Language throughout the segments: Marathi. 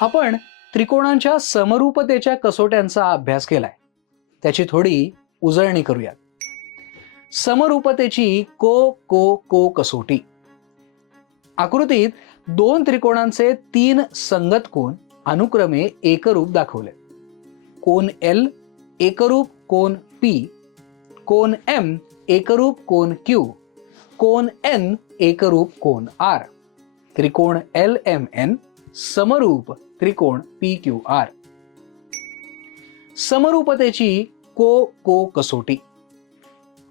आपण त्रिकोणांच्या समरूपतेच्या कसोट्यांचा अभ्यास केलाय. त्याची थोडी उजळणी करूया. समरूपतेची को को को कसोटी. आकृतीत दोन त्रिकोणांचे तीन संगत कोन अनुक्रमे एकरूप दाखवले. कोन L एकरूप कोन P, कोन M एकरूप कोन Q, कोन N एकरूप कोन R. त्रिकोण LMN समरूप त्रिकोण PQR. समरूपतेची को को कसोटी.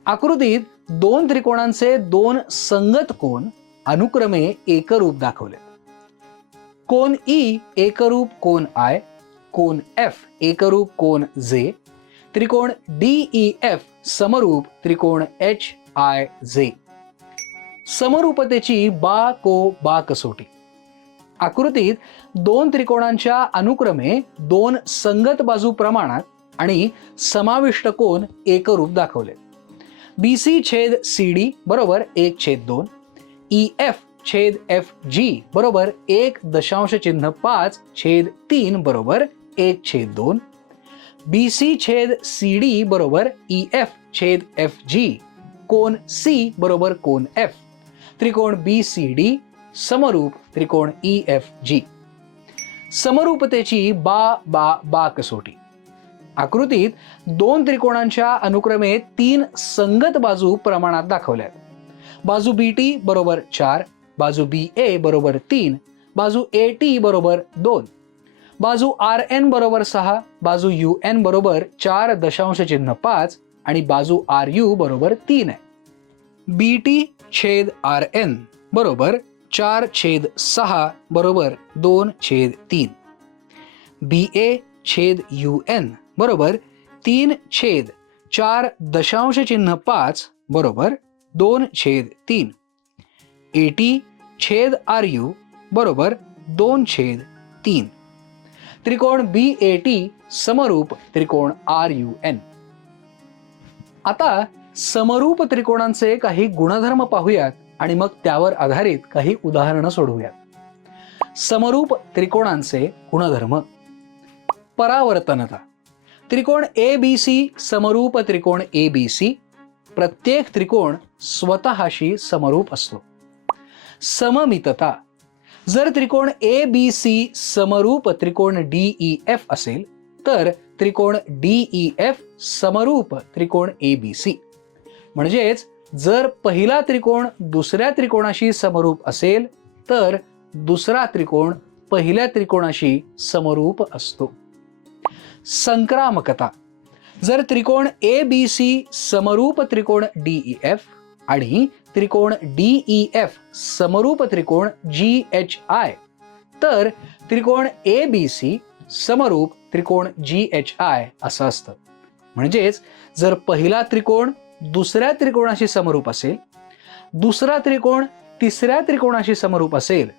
आकृतीत दोन त्रिकोणांचे दोन संगत कोन अनुक्रमे एकरूप दाखवले. कोन E एकरूप कोन I, कोन F एकरूप कोन J, त्रिकोण DEF समरूप त्रिकोण HIJ. समरूपतेची बा को बा कसोटी. आकृतीत दोन त्रिकोणांच्या अनुक्रमे दोन संगत बाजू प्रमाणात आणि समाविष्ट कोन एकरूप दाखवले. BC छेद CD बरोबर 1/2, EF छेद FG बरोबर 1.5 बरोबर 1/2, BC छेद CD बरोबर EF छेद FG, कोन C बरोबर कोन F, त्रिकोण BCD समरूप त्रिकोण EFG. समरूपतेची बा बा बा कसोटी. आकृतीत दोन त्रिकोणांच्या अनुक्रमे तीन संगत बाजू प्रमाणात दाखवल्यात. बाजू BT बरोबर 4, बाजू BA बरोबर 3, बाजू AT बरोबर 2, बाजू RN बरोबर 6, बाजू UN बरोबर 4.5 आणि बाजू RU बरोबर 3 आहे. BT छेद RN बरोबर 4/6 बरोबर 2/3, BA छेद UN बरोबर 3/4.5 बरोबर 2/3, AT छेद RU बरोबर 2/3. त्रिकोण BAT समरूप त्रिकोण RUN. आता समरूप त्रिकोणांचे काही गुणधर्म पाहूयात आणि मग त्यावर आधारित काही उदाहरणं सोडवूयात. समरूप त्रिकोणांचे गुणधर्म. परावर्तनता. त्रिकोण ABC समरूप त्रिकोण ABC. प्रत्येक त्रिकोण स्वतःशी समरूप असतो. सममितता. जर त्रिकोण ABC समरूप त्रिकोण DEF असेल तर त्रिकोण DEF समरूप त्रिकोण ABC. म्हणजेच जर पहिला त्रिकोण दुसऱ्या त्रिकोणाशी समरूप असेल तर दुसरा त्रिकोण पहिल्या त्रिकोणाशी समरूप असतो. संक्रामकता. जर त्रिकोण ABC समरूप त्रिकोण DEF आणि त्रिकोण DEF समरूप त्रिकोण GHI तर त्रिकोण ABC समरूप त्रिकोण GHI असं असतं. म्हणजेच जर पहिला त्रिकोण दुसऱ्या त्रिकोणाशी समरूप असेल, दुसरा त्रिकोण तिसऱ्या त्रिकोणाशी समरूप असेल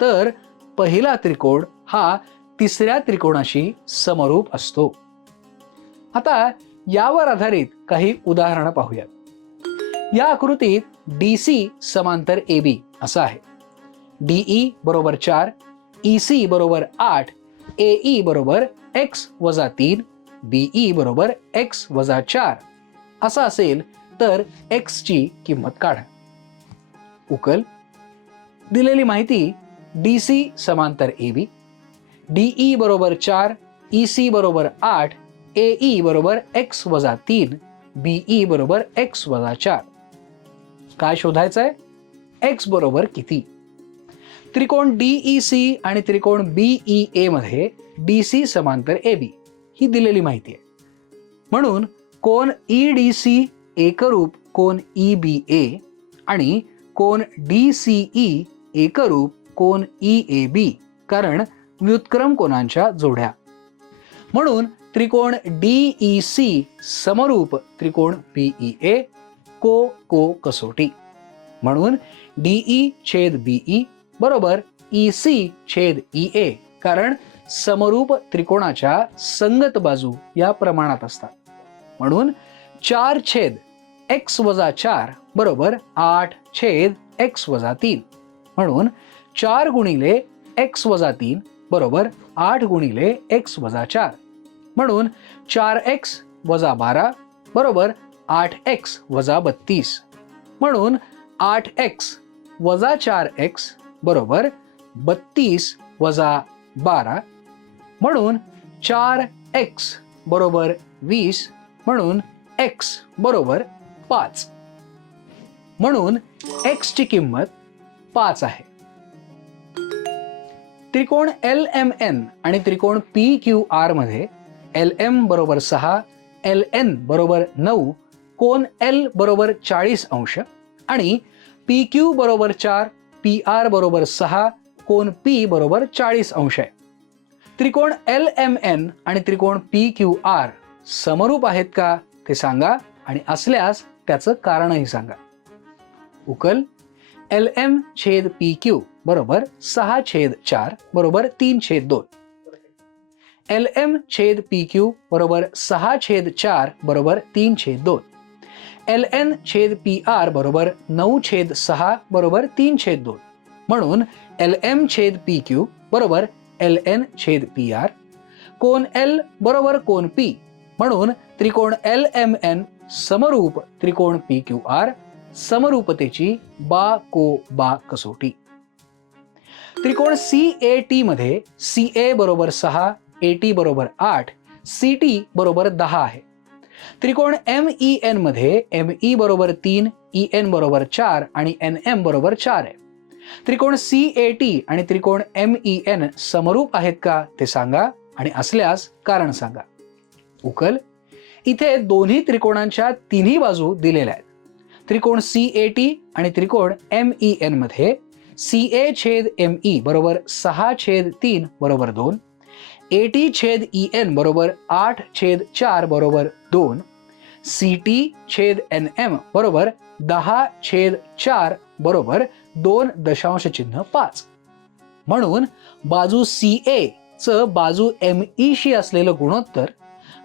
तर पहिला त्रिकोण हा तिसऱ्या त्रिकोणाशी समरूप असतो. आता यावर आधारित काही उदाहरणं पाहूयात. या आकृतीत DC समांतर AB असं आहे. DE बरोबर 4, EC बरोबर 8, AE बरोबर x-3, BE बरोबर x-4 असं असेल तर x ची किंमत काढा. उकल. दिलेली माहिती DC समांतर AB, DE बरोबर 4, EC बरोबर 8, AE बरोबर x-3, BE बरोबर x-4. काय शोधायचंय? x बरोबर किती? त्रिकोण DEC आणि त्रिकोण BEA मध्ये DC समांतर AB ही दिलेली माहिती आहे. म्हणून कोन EDC एकरूप कोन EBA आणि कोन DCE एकरूप कोन EAB कारण व्युत्क्रम कोनांच्या जोड्या. म्हणून त्रिकोण DEC समरूप त्रिकोण BEA को को कसोटी. म्हणून DE छेद BE बरोबर EC छेद EA कारण समरूप त्रिकोणाच्या संगत बाजू या प्रमाणात असतात. म्हणून 4/x-4 बरोबर 8/x-3. म्हणून 4 गुणिले x-3 बरोबर 8 गुणिले x वजा 4, म्हणून 4x वजा 12 बरोबर 8x वजा 32, म्हणून 8x वजा 4x बरोबर 32 वजा 12, म्हणून 4x बरोबर 20, म्हणून x बरोबर 5, म्हणून x ची किंमत 5 आहे. त्रिकोण LMN आणि त्रिकोण PQR मध्ये LM बरोबर 6, LN बरोबर 9, कोन L बरोबर 40 अंश आणि PQ बरोबर 4, PR बरोबर 6, कोन P बरोबर 40 अंश आहे. त्रिकोण LMN आणि त्रिकोण PQR समरूप आहेत का ते सांगा आणि असल्यास त्याचं कारणही सांगा. उकल LM छेद PQ बरोबर 6/4 बरोबर 3/2. LM छेद PQ बरोबर 6/4 बरोबर 3/2. LN छेद PR बरोबर 9/6 बरोबर 3/2, म्हणून LM छेद PQ बरोबर LN छेद PR. कोन L बरोबर कोन P, म्हणून त्रिकोण LMN समरूप त्रिकोण PQR, समरूपतेची बा को बा कसोटी. त्रिकोण CAT मध्ये CA बरोबर 6, AT बरोबर 8, CT बरोबर 10 आहे. त्रिकोण MEN मध्ये ME बरोबर 3, EN बरोबर 4 आणि NM बरोबर 4 आहे. त्रिकोण CAT आणि त्रिकोण MEN समरूप आहेत का ते सांगा आणि असल्यास कारण सांगा. उकल इथे दोन्ही त्रिकोणांच्या तिन्ही बाजू दिलेल्या आहेत. त्रिकोण CAT आणि त्रिकोण MEN मध्ये CA छेद ME बरोबर 6/3 बरोबर 2, AT छेद EN बरोबर 8/4 बरोबर 2, CT छेद NM बरोबर 10/4 बरोबर 2.5, म्हणून बाजू CA चं बाजू ME शी असलेलं गुणोत्तर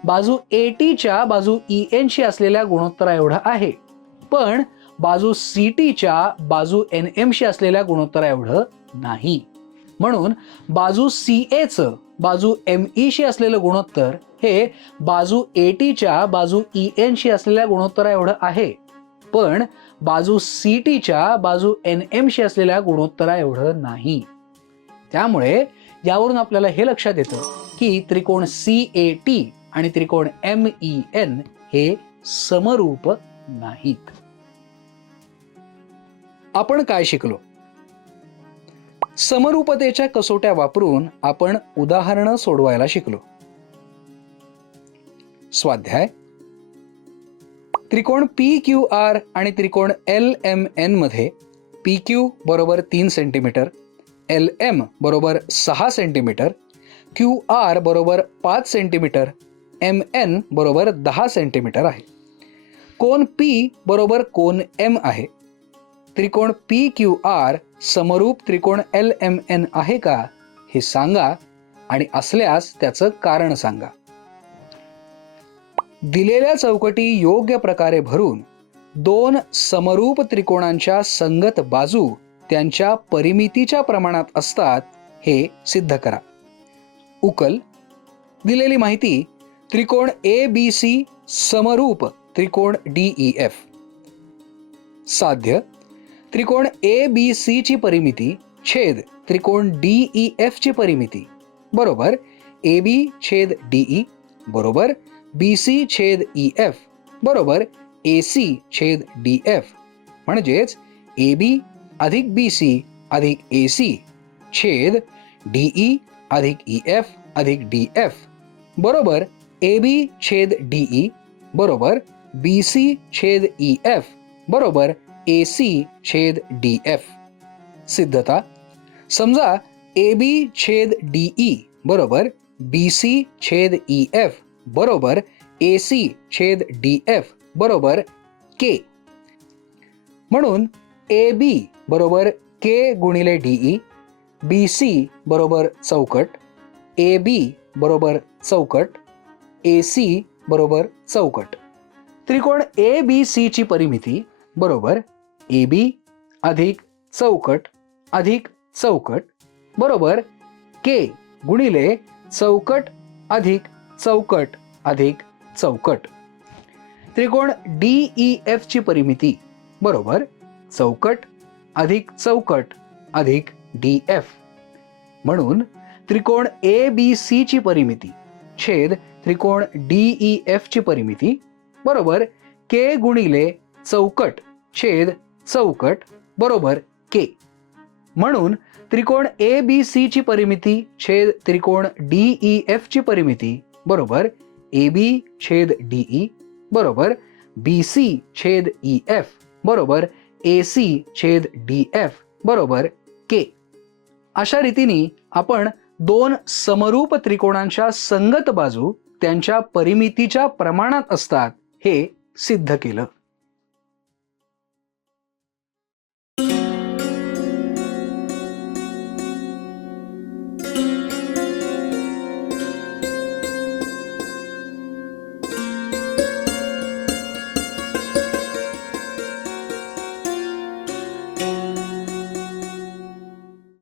बाजू AT च्या बाजू EN शी असलेल्या गुणोत्तरा एवढं आहे, पण बाजू CT च्या बाजू NM शी असलेल्या गुणोत्तरा एवढं नाही. म्हणून बाजू CA चं बाजू ME शी असलेलं गुणोत्तर हे बाजू AT च्या बाजू EN शी असलेल्या गुणोत्तरा एवढं आहे, पण बाजू CT च्या बाजू NM शी असलेल्या गुणोत्तरा एवढं नाही. त्यामुळे यावरून आपल्याला हे लक्षात येतं की त्रिकोण CAT आणि त्रिकोण MEN हे समरूप नाहीत. आपण काय शिकलो? समरूपतेच्या कसोट्या वापरून आपण उदाहरणं सोडवायला शिकलो. स्वाध्याय: त्रिकोण PQR आणि त्रिकोण LMN मध्ये PQ बरोबर 3 सेंटीमीटर, LM बरोबर 6 सेंटीमीटर, QR बरोबर 5 सेंटीमीटर, MN बरोबर 10 सेंटीमीटर आहे. कोन P बरोबर कोन M आहे. त्रिकोण PQR समरूप त्रिकोण LMN आहे का हे सांगा आणि असल्यास त्याचं कारण सांगा. दिलेल्या चौकटी योग्य प्रकारे भरून दोन समरूप त्रिकोणांच्या संगत बाजू त्यांच्या परिमितीच्या प्रमाणात असतात हे सिद्ध करा. उकल दिलेली माहिती: त्रिकोण ABC समरूप त्रिकोण DEF. साध्य: त्रिकोण ABC ची परिमिती छेद त्रिकोण DEF ची परिमिती बरोबर AB छेद DE बरोबर BC छेद EF बरोबर AC छेद DF, म्हणजेच AB अधिक BC अधिक AC छेद DE अधिक EF अधिक DF बरोबर AB छेद DE बरोबर BC छेद EF बरोबर AC छेद DF. सिद्धता: समजा AB छेद DE बरोबर BC छेद EF बरोबर AC छेद DF बरोबर K, म्हणून AB बरोबर K गुणिले DE, BC बरोबर चौकट, AB बरोबर चौकट, AC बरोबर चौकट. त्रिकोण ABC ची परिमिती बरोबर AB अधिक चौकट अधिक चौकट बरोबर K गुणिले चौकट अधिक चौकट अधिक चौकट. त्रिकोण DEF ची परिमिती बरोबर चौकट अधिक चौकट अधिक DF. म्हणून त्रिकोण ABC ची परिमिती छेद त्रिकोण DEF ची परिमिती बरोबर K गुणिले चौकट छेद चौकट बरोबर K. म्हणून त्रिकोण ABC ची परिमिती छेद त्रिकोण DEF ची परिमिती बरोबर AB छेद DE बरोबर BC छेद EF बरोबर AC छेद DF बरोबर K. अशा रीतीने आपण दोन समरूप त्रिकोणांच्या संगत बाजू त्यांच्या परिमितीच्या प्रमाणात असतात हे सिद्ध केलं.